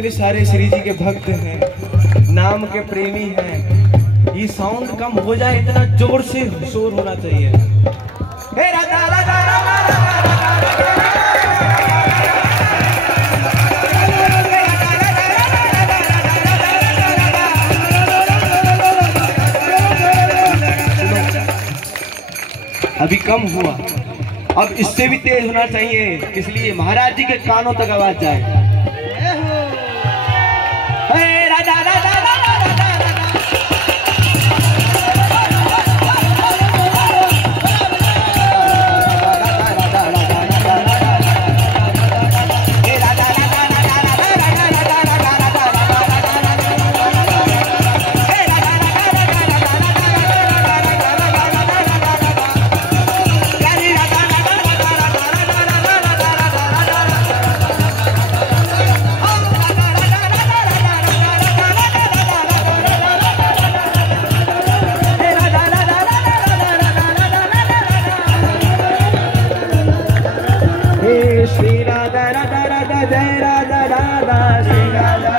जितने सारे श्री जी के भक्त हैं, नाम के प्रेमी हैं, ये साउंड कम हो जाए, इतना जोर से शोर होना चाहिए। हे राधा राधा अभी कम हुआ, अब इससे भी तेज होना चाहिए, इसलिए महाराज जी के कानों तक आवाज जाए। श्री राधा राधा राधा जय राधा राधा श्री राधा